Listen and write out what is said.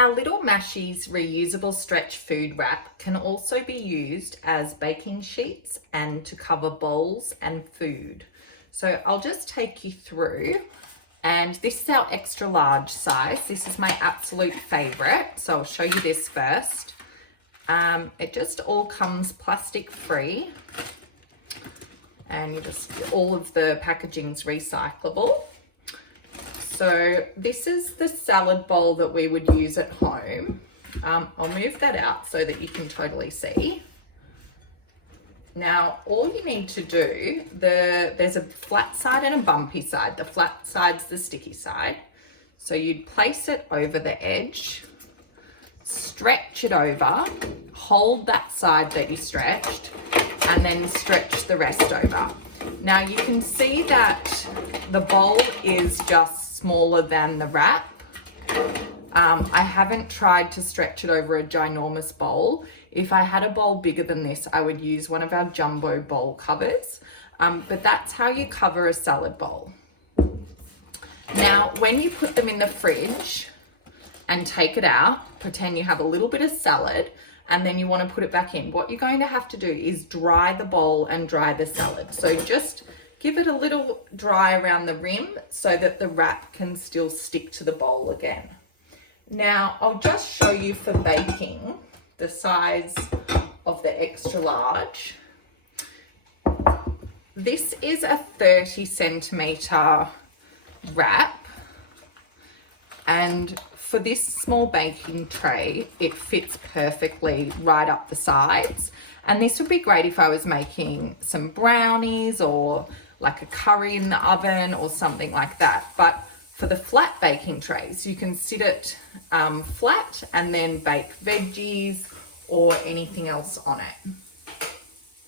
Our Little Mashies reusable stretch food wrap can also be used as baking sheets and to cover bowls and food. So I'll just take you through, and this is our extra large size. This is my absolute favorite. So I'll show you this first. It just all comes plastic free, and all of the packaging's recyclable. So this is the salad bowl that we would use at home. I'll move that out so that you can totally see. Now, all you need to do, there's a flat side and a bumpy side. The flat side's the sticky side. So you'd place it over the edge, stretch it over, hold that side that you stretched, and then stretch the rest over. Now you can see that the bowl is just smaller than the wrap. I haven't tried to stretch it over a ginormous bowl. If I had a bowl bigger than this, I would use one of our jumbo bowl covers, but that's how you cover a salad bowl. Now, when you put them in the fridge and take it out, pretend you have a little bit of salad, and then you want to put it back in. What you're going to have to do is dry the bowl and dry the salad. So just give it a little dry around the rim so that the wrap can still stick to the bowl again. Now, I'll just show you for baking the size of the extra large. This is a 30 centimeter wrap, and for this small baking tray, it fits perfectly right up the sides. And this would be great if I was making some brownies or like a curry in the oven or something like that. But for the flat baking trays, you can sit it flat and then bake veggies or anything else on it.